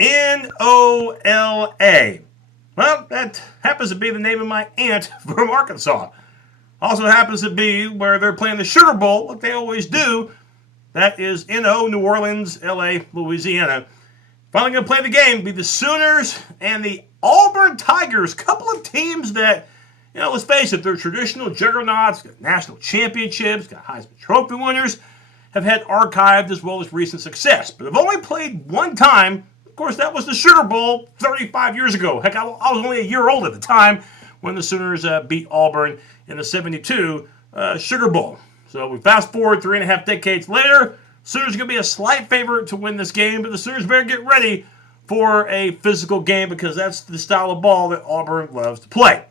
Nola. Well, that happens to be the name of my aunt from Arkansas. Also happens to be where they're playing the Sugar Bowl, like they always do. That is N.O., New Orleans, L.A., Louisiana. Finally going to play the game be the Sooners and the Auburn Tigers. Couple of teams that, let's face it, they're traditional juggernauts, got national championships, got Heisman Trophy winners, have had archived as well as recent success. But have only played one time. Of course, that was the Sugar Bowl 35 years ago. Heck, I was only a year old at the time when the Sooners beat Auburn in the 72 Sugar Bowl. So we fast forward 3.5 decades later. Sooners are going to be a slight favorite to win this game, but the Sooners better get ready for a physical game because that's the style of ball that Auburn loves to play.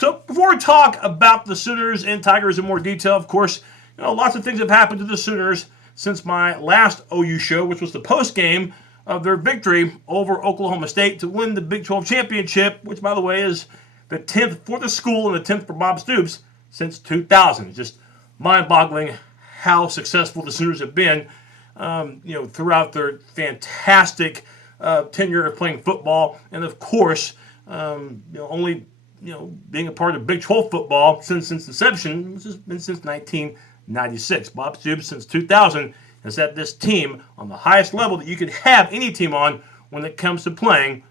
So before we talk about the Sooners and Tigers in more detail, of course, lots of things have happened to the Sooners since my last OU show, which was the post-game of their victory over Oklahoma State to win the Big 12 championship, which, by the way, is the 10th for the school and the 10th for Bob Stoops since 2000. It's just mind-boggling how successful the Sooners have been, throughout their fantastic tenure of playing football, and of course, only being a part of Big 12 football since inception, which has been since 1996. Bob Stoops, since 2000, has had this team on the highest level that you could have any team on when it comes to playing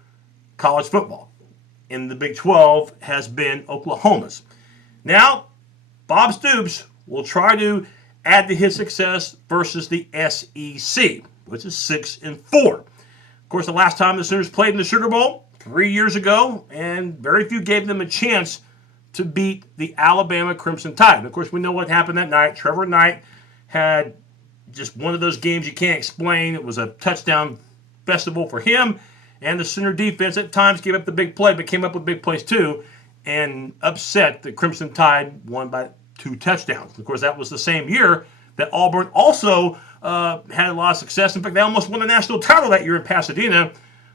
college football. In the Big 12 has been Oklahoma's. Now, Bob Stoops will try to add to his success versus the S.E.C., which is 6-4. Of course, the last time the Sooners played in the Sugar Bowl, 3 years ago, and very few gave them a chance to beat the Alabama Crimson Tide. And of course, we know what happened that night. Trevor Knight had just one of those games you can't explain. It was a touchdown festival for him, and the Sooner defense at times gave up the big play, but came up with big plays too, and upset the Crimson Tide, won by 2 touchdowns. Of course, that was the same year that Auburn also had a lot of success. In fact, they almost won the national title that year in Pasadena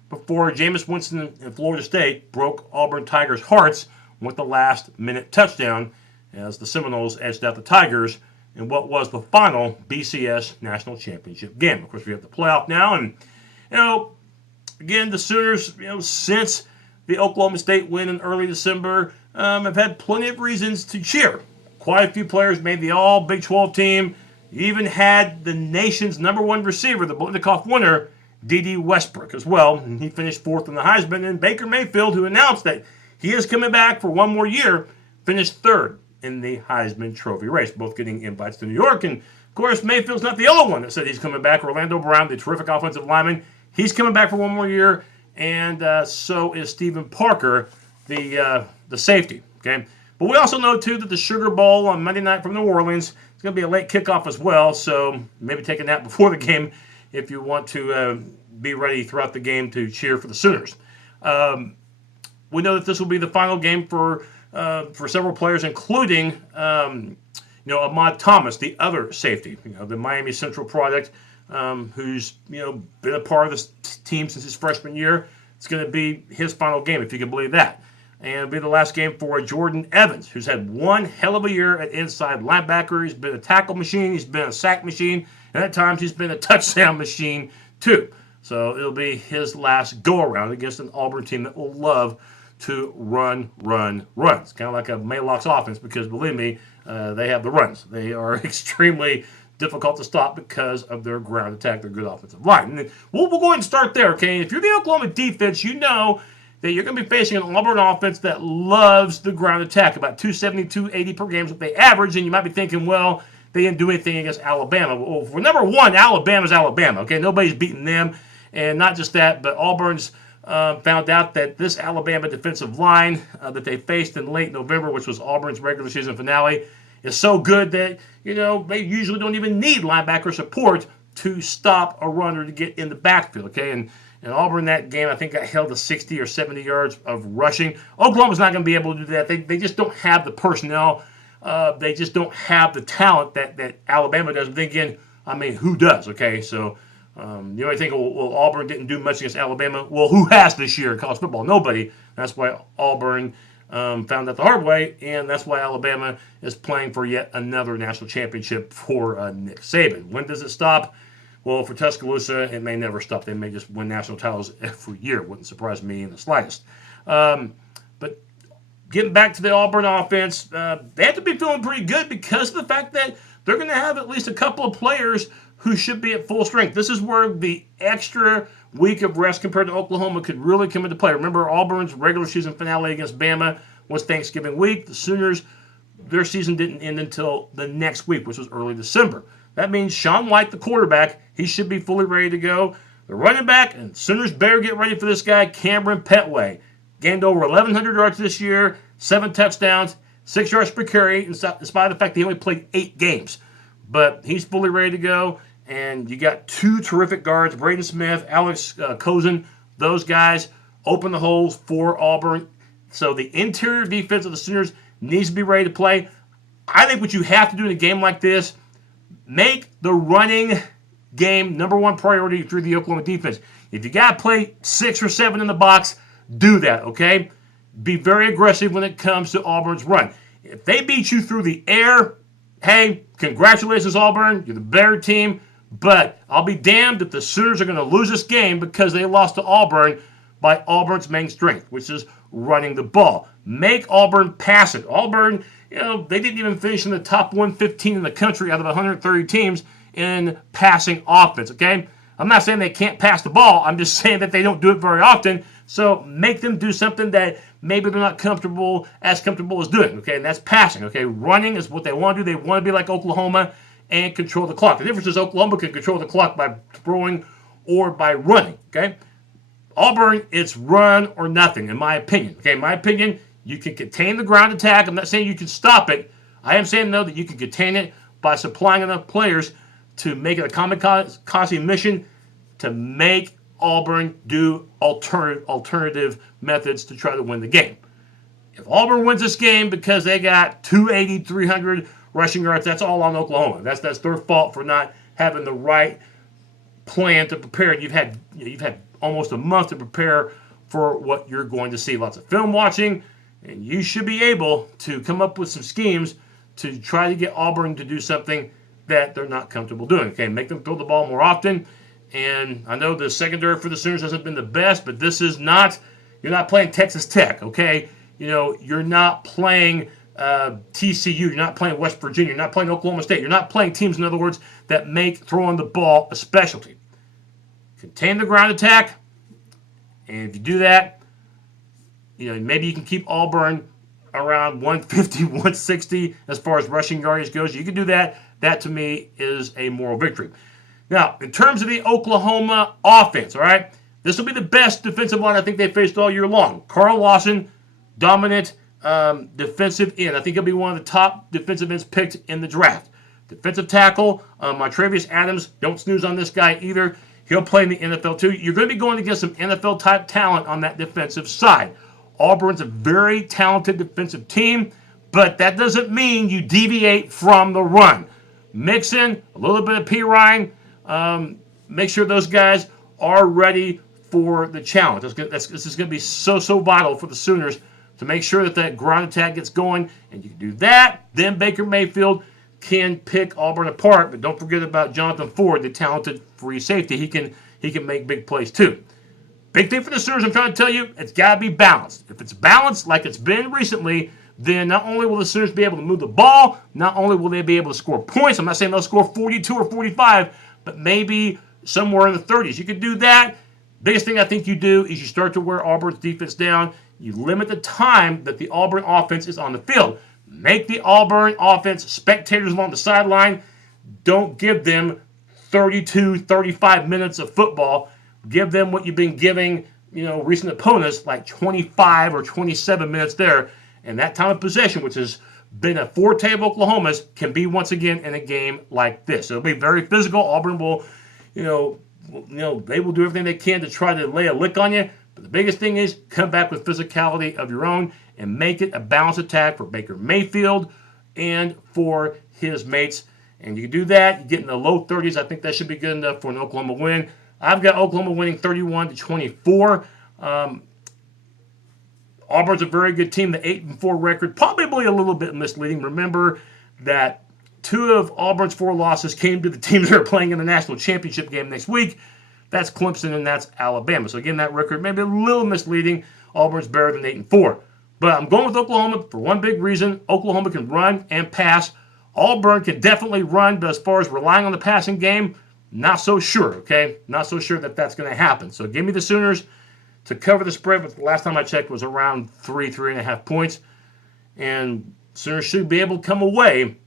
before Jameis Winston and Florida State broke Auburn Tigers' hearts with the last-minute touchdown as the Seminoles edged out the Tigers in what was the final BCS national championship game. Of course, we have the playoff now, and again, the Sooners, since the Oklahoma State win in early December, have had plenty of reasons to cheer. Quite a few players made the All-Big 12 team. Even had the nation's #1 receiver, the Blitnikoff winner, Dede Westbrook as well. And he finished 4th in the Heisman. And Baker Mayfield, who announced that he is coming back for one more year, finished 3rd in the Heisman Trophy race, both getting invites to New York. And, of course, Mayfield's not the only one that said he's coming back. Orlando Brown, the terrific offensive lineman, he's coming back for one more year. And so is Stephen Parker, the safety. Okay. But we also know, too, that the Sugar Bowl on Monday night from New Orleans is going to be a late kickoff as well, so maybe take a nap before the game if you want to be ready throughout the game to cheer for the Sooners. We know that this will be the final game for several players, including Ahmad Thomas, the other safety, the Miami Central product, who's been a part of this team since his freshman year. It's going to be his final game, if you can believe that. And it'll be the last game for Jordan Evans, who's had one hell of a year at inside linebacker. He's been a tackle machine. He's been a sack machine. And at times he's been a touchdown machine, too. So it'll be his last go-around against an Auburn team that will love to run. It's kind of like a Maalox offense because, believe me, they have the runs. They are extremely difficult to stop because of their ground attack, their good offensive line. And we'll go ahead and start there, okay? If you're the Oklahoma defense, you know that you're going to be facing an Auburn offense that loves the ground attack, about 270, 280 per game is what they average, and you might be thinking, well, they didn't do anything against Alabama. Well, for number one, Alabama's Alabama, okay? Nobody's beating them, and not just that, but Auburn's found out that this Alabama defensive line that they faced in late November, which was Auburn's regular season finale, is so good that, they usually don't even need linebacker support to stop a runner to get in the backfield, okay? And Auburn that game, I think, got held to 60 or 70 yards of rushing. Oklahoma's not going to be able to do that. They just don't have the personnel. They just don't have the talent that Alabama does. But then again, who does, okay? So, you might think, well, Auburn didn't do much against Alabama. Well, who has this year in college football? Nobody. That's why Auburn found out the hard way, and that's why Alabama is playing for yet another national championship for Nick Saban. When does it stop? Well, for Tuscaloosa, it may never stop. They may just win national titles every year. Wouldn't surprise me in the slightest. But getting back to the Auburn offense, they have to be feeling pretty good because of the fact that they're going to have at least a couple of players who should be at full strength. This is where the extra week of rest compared to Oklahoma could really come into play. Remember, Auburn's regular season finale against Bama was Thanksgiving week. The Sooners, their season didn't end until the next week, which was early December. That means Sean White, the quarterback, he should be fully ready to go. The running back, and Sooners better get ready for this guy, Kamryn Pettway. Gained over 1,100 yards this year, 7 touchdowns, 6 yards per carry, in spite of the fact that he only played 8 games. But he's fully ready to go. And you got 2 terrific guards, Braden Smith, Alex Kozin. Those guys open the holes for Auburn. So the interior defense of the Sooners needs to be ready to play. I think what you have to do in a game like this, make the running game number one priority through the Oklahoma defense. If you got to play 6 or 7 in the box, do that, okay? Be very aggressive when it comes to Auburn's run. If they beat you through the air, hey, congratulations, Auburn. You're the better team. But I'll be damned if the Sooners are going to lose this game because they lost to Auburn by Auburn's main strength, which is running the ball. Make Auburn pass it. Auburn, they didn't even finish in the top 115 in the country out of 130 teams in passing offense, okay? I'm not saying they can't pass the ball. I'm just saying that they don't do it very often. So make them do something that maybe they're not comfortable as doing, okay? And that's passing, okay? Running is what they want to do. They want to be like Oklahoma and control the clock. The difference is Oklahoma can control the clock by throwing or by running, okay? Auburn, it's run or nothing, in my opinion. Okay, in my opinion, you can contain the ground attack. I'm not saying you can stop it. I am saying, though, that you can contain it by supplying enough players to make it a kamikaze mission to make Auburn do alternative methods to try to win the game. If Auburn wins this game because they got 280, 300 rushing yards, that's all on Oklahoma. That's their fault for not having the right plan to prepare. You've had almost a month to prepare for what you're going to see. Lots of film watching, and you should be able to come up with some schemes to try to get Auburn to do something that they're not comfortable doing. Okay, make them throw the ball more often. And I know the secondary for the Sooners hasn't been the best, but this is not, you're not playing Texas Tech, okay? You're not playing TCU, you're not playing West Virginia, you're not playing Oklahoma State, you're not playing teams, in other words, that make throwing the ball a specialty. Contain the ground attack, and if you do that, maybe you can keep Auburn around 150, 160 as far as rushing yardage goes. You can do that. That, to me, is a moral victory. Now, in terms of the Oklahoma offense, all right, this will be the best defensive line I think they faced all year long. Carl Lawson, dominant defensive end. I think he'll be one of the top defensive ends picked in the draft. Defensive tackle, Montravius Adams, don't snooze on this guy either. He'll play in the NFL too. You're going to be going against some NFL-type talent on that defensive side. Auburn's a very talented defensive team, but that doesn't mean you deviate from the run. Mix in a little bit of P. Ryan. Make sure those guys are ready for the challenge. This is going to be so vital for the Sooners to make sure that ground attack gets going. And you can do that, then Baker Mayfield can pick Auburn apart. But don't forget about Jonathan Ford, the talented free safety. He can make big plays too. Big thing for the Sooners, I'm trying to tell you, it's got to be balanced. If it's balanced like it's been recently, then not only will the Sooners be able to move the ball, not only will they be able to score points. I'm not saying they'll score 42 or 45, but maybe somewhere in the 30s. You can do that. Biggest thing I think you do is you start to wear Auburn's defense down. You limit the time that the Auburn offense is on the field. Make the Auburn offense spectators along the sideline. Don't give them 32, 35 minutes of football. Give them what you've been giving, recent opponents, like 25 or 27 minutes there. And that time of possession, which has been a forte of Oklahoma's, can be once again in a game like this. It'll be very physical. Auburn will, they will do everything they can to try to lay a lick on you. But the biggest thing is come back with physicality of your own and make it a balanced attack for Baker Mayfield and for his mates. And you can do that. You get in the low 30s. I think that should be good enough for an Oklahoma win. I've got Oklahoma winning 31-24. Auburn's a very good team. The 8-4 record, probably a little bit misleading. Remember that 2 of Auburn's 4 losses came to the teams that are playing in the national championship game next week. That's Clemson and that's Alabama. So again, that record may be a little misleading. Auburn's better than 8-4. But I'm going with Oklahoma for one big reason. Oklahoma can run and pass. Auburn can definitely run, but as far as relying on the passing game, not so sure, okay? Not so sure that that's going to happen. So give me the Sooners to cover the spread, but the last time I checked was around 3.5 points. And Sooners should be able to come away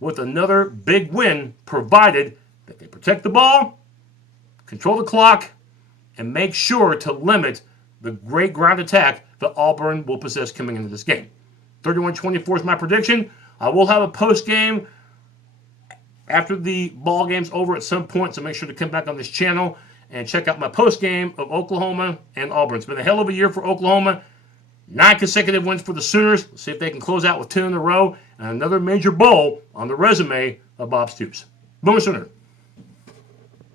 with another big win, provided that they protect the ball, control the clock, and make sure to limit the great ground attack that Auburn will possess coming into this game. 31-24 is my prediction. I will have a post game after the ball game's over at some point, so make sure to come back on this channel and check out my post game of Oklahoma and Auburn. It's been a hell of a year for Oklahoma. 9 consecutive wins for the Sooners. Let's see if they can close out with 2 in a row and another major bowl on the resume of Bob Stoops. Boomer Sooner.